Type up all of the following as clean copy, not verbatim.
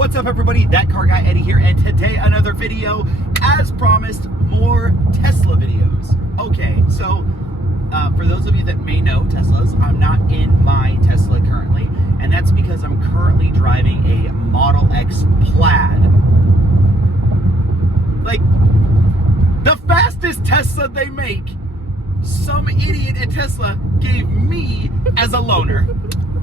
What's up, everybody? That car guy Eddie here, and today another video. As promised, more Tesla videos. Okay, so for those of you that may know Teslas, I'm not in my Tesla currently, and that's because I'm currently driving a Model X Plaid. Like, the fastest Tesla they make, some idiot at Tesla gave me as a loaner.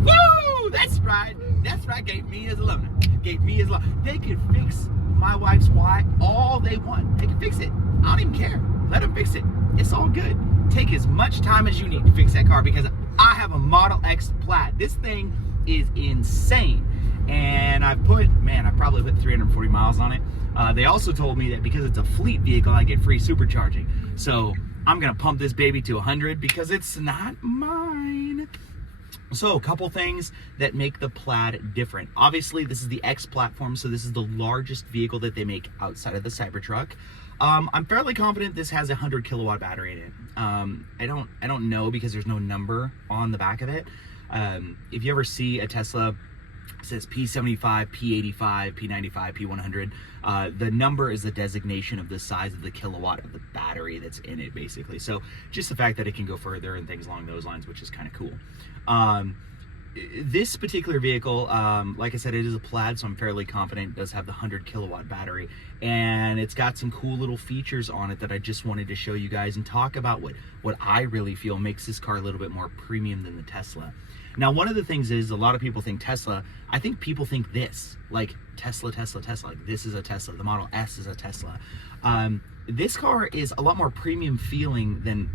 Woo! That's right. That's right. Gave me as a loaner. Gave me as a loaner. They can fix my wife's Y all they want. They can fix it. I don't even care. Let them fix it. It's all good. Take as much time as you need to fix that car because I have a Model X Plaid. This thing is insane. And I probably put 340 miles on it. They also told me that because it's a fleet vehicle, I get free supercharging. So I'm going to pump this baby to 100 because it's not mine. So a couple things that make the Plaid different. Obviously, this is the X platform, so this is the largest vehicle that they make outside of the Cybertruck. I'm fairly confident this has a 100 kilowatt battery in it. I don't know because there's no number on the back of it. If you ever see a Tesla, it says P75, P85, P95, P100. The number is the designation of the size of the kilowatt of the battery that's in it, basically. So just the fact that it can go further and things along those lines, which is kind of cool. This particular vehicle, like I said, it is a Plaid, so I'm fairly confident it does have the 100 kilowatt battery, and it's got some cool little features on it that I just wanted to show you guys and talk about what I really feel makes this car a little bit more premium than the Tesla. Now, one of the things is a lot of people think Tesla. I think people think this, like Tesla, like this is a Tesla. The Model S is a Tesla. This car is a lot more premium feeling than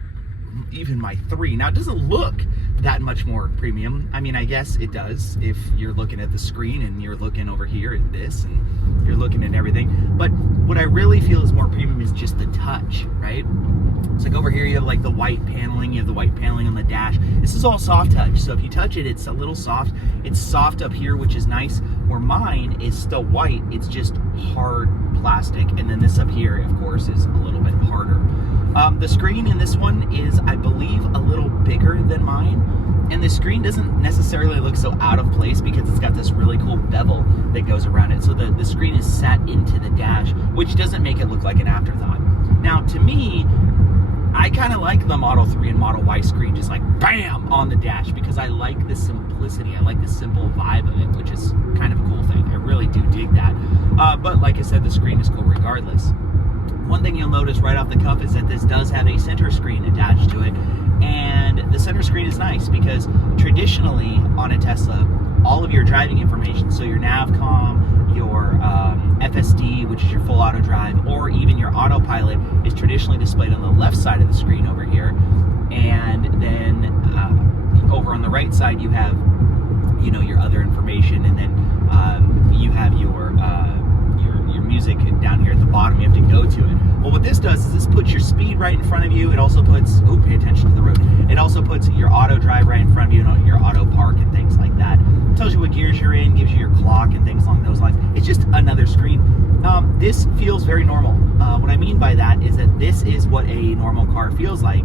even my 3. Now, it doesn't look that much more premium. I mean, I guess it does if you're looking at the screen and you're looking over here at this and you're looking at everything. But what I really feel is more premium is just the touch, right? It's like over here you have like the white paneling, you have the white paneling on the dash. This is all soft touch, so if you touch it, it's a little soft. It's soft up here, which is nice, where mine is still white. It's just hard plastic, and then this up here, of course, is a little bit harder. The screen in this one is, I believe, a little bigger than mine, and the screen doesn't necessarily look so out of place because it's got this really cool bevel that goes around it. So the screen is set into the dash, which doesn't make it look like an afterthought. Now, to me, I kind of like the Model 3 and Model Y screen just like BAM on the dash because I like the simplicity. I like the simple vibe of it, which is kind of a cool thing. I really do dig that. But like I said, the screen is cool regardless. One thing you'll notice right off the cuff is that this does have a center screen attached to it. And the center screen is nice because traditionally on a Tesla, all of your driving information, so your Navcom, your FSD, which is your full auto drive, or even your autopilot, is traditionally displayed on the left side of the screen over here. And then over on the right side, you have, your other information, and then you have your music down here at the bottom. You have to go to it. Well, what this does is this puts your speed right in front of you. It also puts, pay attention to the road. It also puts your auto drive right in front of you, your auto park and things like that. It tells you what gears you're in, gives you your clock and things along those lines. It's just another screen. This feels very normal. What I mean by that is that this is what a normal car feels like,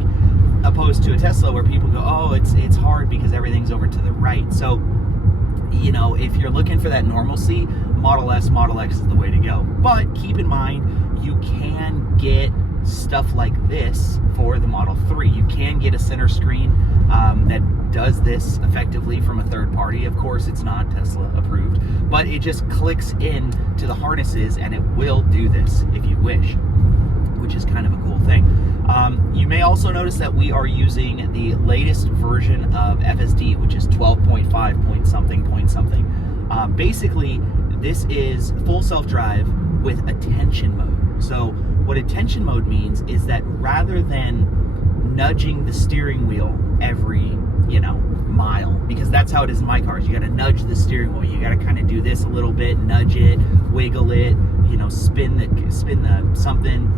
opposed to a Tesla where people go, oh, it's hard because everything's over to the right. So, if you're looking for that normalcy, Model S, Model X is the way to go. But keep in mind, you can get stuff like this for the Model 3. You can get a center screen that does this effectively from a third party. Of course, it's not Tesla approved, but it just clicks in to the harnesses and it will do this if you wish, which is kind of a cool thing. You may also notice that we are using the latest version of FSD, which is 12.5 point something. Basically, this is full self-drive with attention mode. So what attention mode means is that rather than nudging the steering wheel every, mile, because that's how it is in my cars. You got to nudge the steering wheel. You got to kind of do this a little bit, nudge it, wiggle it, spin the something,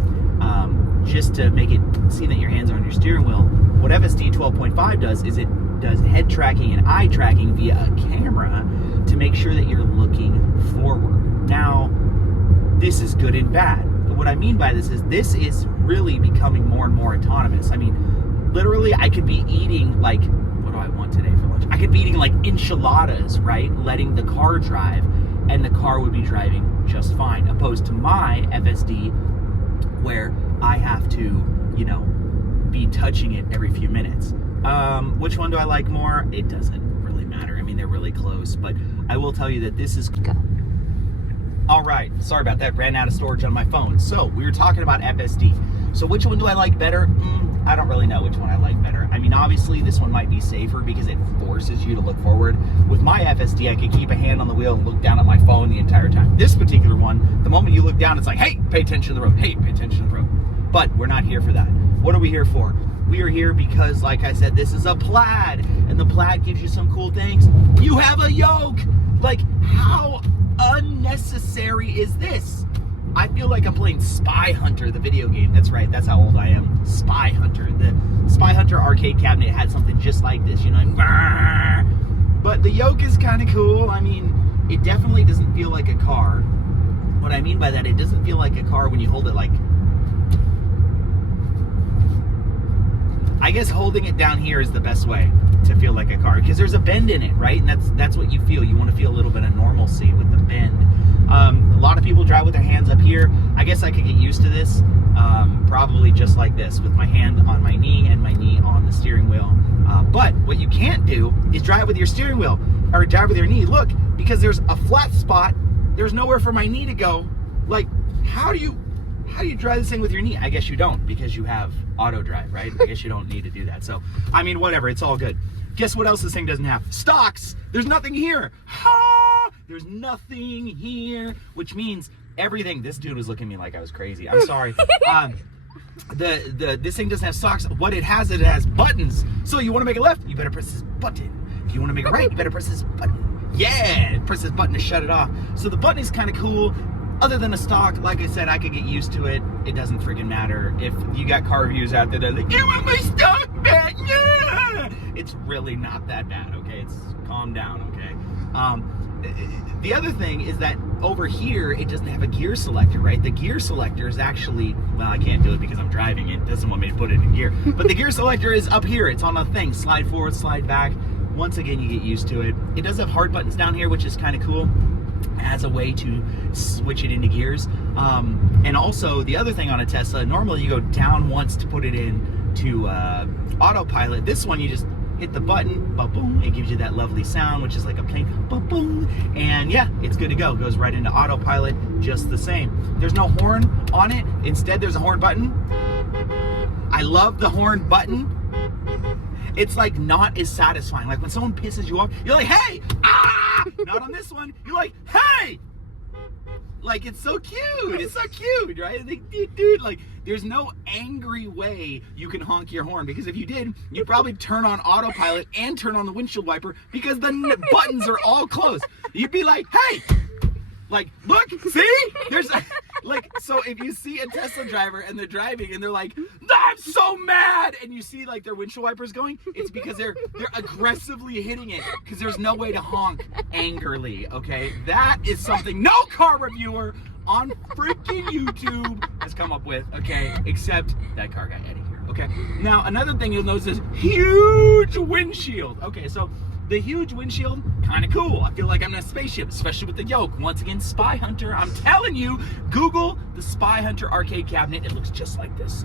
just to make it seem that your hands are on your steering wheel. What FSD 12.5 does is it does head tracking and eye tracking via a camera to make sure that you're looking forward. Now, this is good and bad. But what I mean by this is really becoming more and more autonomous. I mean, literally, I could be eating like, what do I want today for lunch? I could be eating like enchiladas, right? Letting the car drive. and the car would be driving just fine, opposed to my FSD where I have to, you know, be touching it every few minutes. Which one do I like more? It doesn't really matter. I mean, they're really close, but I will tell you that this is... All right, sorry about that, ran out of storage on my phone. So we were talking about FSD. So which one do I like better? I don't really know which one I like better. I mean, obviously this one might be safer because it forces you to look forward. With my FSD, I could keep a hand on the wheel and look down at my phone the entire time. This particular one, the moment you look down, it's like, hey, pay attention to the road. Hey, pay attention to the road. But we're not here for that. What are we here for? We are here because, like I said, this is a plaid, and the plaid gives you some cool things. You have a yoke. Like, how unnecessary is this? I feel like I'm playing Spy Hunter, the video game. That's right, that's how old I am. Spy Hunter. The Spy Hunter arcade cabinet had something just like this, you know? But the yoke is kind of cool. I mean, it definitely doesn't feel like a car. What I mean by that, it doesn't feel like a car when you hold it like... I guess holding it down here is the best way to feel like a car, because there's a bend in it, right? And that's what you feel. You want to feel a little bit of normalcy with the bend. A lot of people drive with their hands up here. I guess I could get used to this, probably just like this, with my hand on my knee and my knee on the steering wheel. But what you can't do is drive with your steering wheel or drive with your knee. Look, because there's a flat spot, there's nowhere for my knee to go. Like, how do you drive this thing with your knee? I guess you don't, because you have auto drive, right? I guess you don't need to do that. So, I mean, whatever, it's all good. Guess what else this thing doesn't have? Stocks. There's nothing here. There's nothing here, which means everything. This dude was looking at me like I was crazy. I'm sorry. This thing doesn't have stocks. What it has buttons. So you want to make a left, you better press this button. If you want to make a right, you better press this button. Yeah, press this button to shut it off. So the button is kind of cool. Other than a stock, like I said, I could get used to it. It doesn't freaking matter. If you got car reviews out there that are like, you want my stock back? Yeah! It's really not that bad, okay? It's calm down, okay? The other thing is that over here, it doesn't have a gear selector, right? The gear selector is actually, well, I can't do it because I'm driving. It doesn't want me to put it in gear. But the gear selector is up here. It's on a thing. Slide forward, slide back. Once again, you get used to it. It does have hard buttons down here, which is kind of cool, as a way to switch it into gears. And also, the other thing on a Tesla, normally you go down once to put it in to autopilot. This one, you just hit the button, ba-boom, it gives you that lovely sound, which is like a plane, ba-boom, and yeah, it's good to go. It goes right into autopilot, just the same. There's no horn on it. Instead, there's a horn button. I love the horn button. It's like not as satisfying. Like when someone pisses you off, you're like, hey, ah! Not on this one. You're like, hey! Like, it's so cute. It's so cute, right? Like, dude, like, there's no angry way you can honk your horn, because if you did, you'd probably turn on autopilot and turn on the windshield wiper because the buttons are all closed. You'd be like, hey! Like, look, see? There's like, so if you see a Tesla driver and they're driving and they're like, I'm so mad, and you see like their windshield wipers going, it's because they're aggressively hitting it, because there's no way to honk angrily, okay? That is something no car reviewer on freaking YouTube has come up with, okay? Except that car guy Eddie here, okay? Now, another thing you'll notice is huge windshield. Okay, so the huge windshield, kind of cool. I feel like I'm in a spaceship, especially with the yoke. Once again, Spy Hunter. I'm telling you, Google the Spy Hunter arcade cabinet. It looks just like this.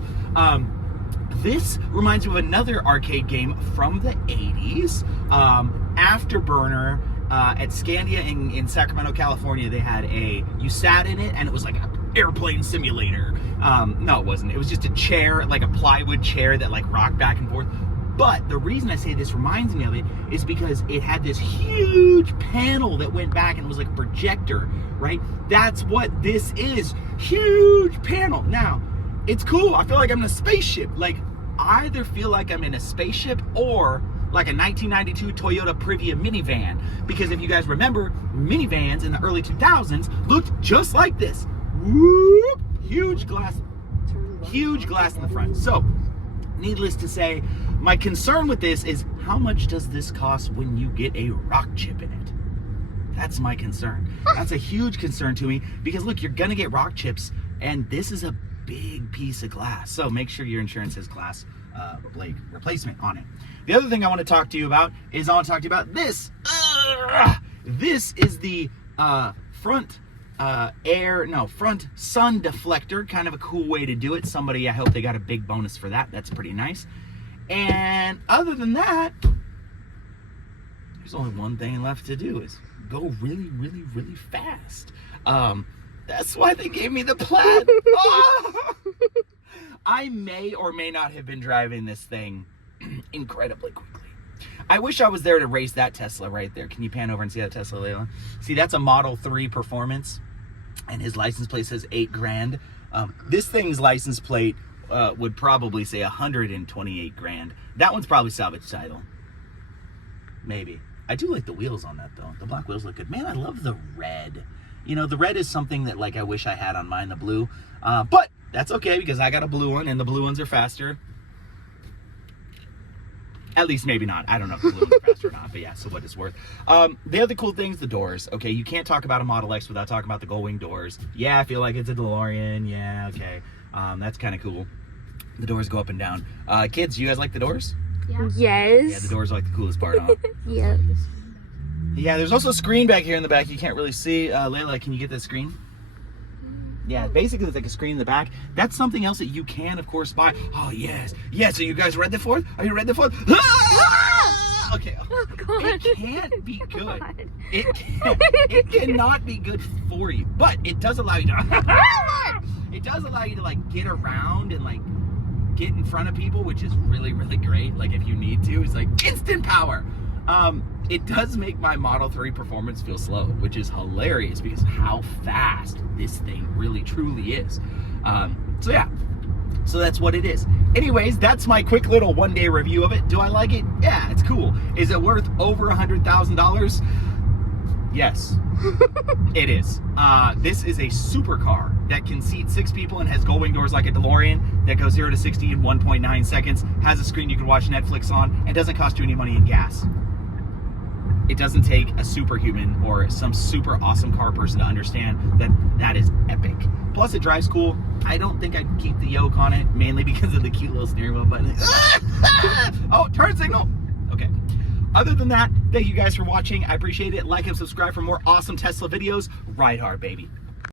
This reminds me of another arcade game from the 80s. Afterburner at Scandia in Sacramento, California. They had you sat in it and it was like an airplane simulator. No, it wasn't. It was just a chair, like a plywood chair that like rocked back and forth. But the reason I say this reminds me of it is because it had this huge panel that went back and was like a projector, right? That's what this is. Huge panel. Now, it's cool. I feel like I'm in a spaceship. Like, I either feel like I'm in a spaceship or like a 1992 Toyota Previa minivan. Because if you guys remember, minivans in the early 2000s looked just like this. Whoop! Huge glass in the front. So, needless to say, my concern with this is how much does this cost when you get a rock chip in it? That's my concern. That's a huge concern to me, because look, you're gonna get rock chips, and this is a big piece of glass. So make sure your insurance has glass blade replacement on it. The other thing I want to talk to you about is this. This is the front front sun deflector. Kind of a cool way to do it. Somebody, I hope they got a big bonus for that. That's pretty nice. And other than that, there's only one thing left to do, is go really, really, really fast. That's why they gave me the plaid. Oh! I may or may not have been driving this thing incredibly quickly. I wish I was there to race that Tesla right there. Can you pan over and see that Tesla, Layla? See, that's a Model 3 Performance, and his license plate says 8 grand. This thing's license plate would probably say 128 grand. That one's probably salvage title. Maybe. I do like the wheels on that, though. The black wheels look good. Man, I love the red. You know, the red is something that, like, I wish I had on mine, the blue. But that's okay, because I got a blue one, and the blue ones are faster. At least maybe not. I don't know if the blue ones are faster or not, but yeah, so what it's worth. The other cool thing is the doors. Okay, you can't talk about a Model X without talking about the gull-wing doors. Yeah, I feel like it's a DeLorean. Yeah, okay. That's kind of cool. The doors go up and down. Kids, you guys like the doors? Yeah. Yes. Yeah, the doors are like the coolest part, huh? Yep. Yeah, there's also a screen back here in the back you can't really see. Layla, can you get that screen? Yeah, basically it's like a screen in the back. That's something else that you can, of course, buy. Oh, yes. Yes, so you guys read the fourth? Are you read the fourth? Ah! Okay. Oh, God. It can't be good. God. It cannot be good for you. But it does allow you to... It does allow you to, like, get around and, like, get in front of people, which is really, really great. Like, if you need to, it's like instant power. It does make my Model 3 Performance feel slow, which is hilarious because of how fast this thing really truly is. So yeah, so that's what it is. Anyways, that's my quick little one-day review of it. Do I like it? Yeah, it's cool. Is it worth over $100,000? Yes, it is. This is a supercar that can seat 6 people and has gull-wing doors like a DeLorean that goes 0 to 60 in 1.9 seconds, has a screen you can watch Netflix on, and doesn't cost you any money in gas. It doesn't take a superhuman or some super awesome car person to understand that that is epic. Plus, it drives cool. I don't think I'd keep the yoke on it, mainly because of the cute little steering wheel button. Oh, turn signal. Okay. Other than that, thank you guys for watching. I appreciate it. Like and subscribe for more awesome Tesla videos. Ride hard, baby.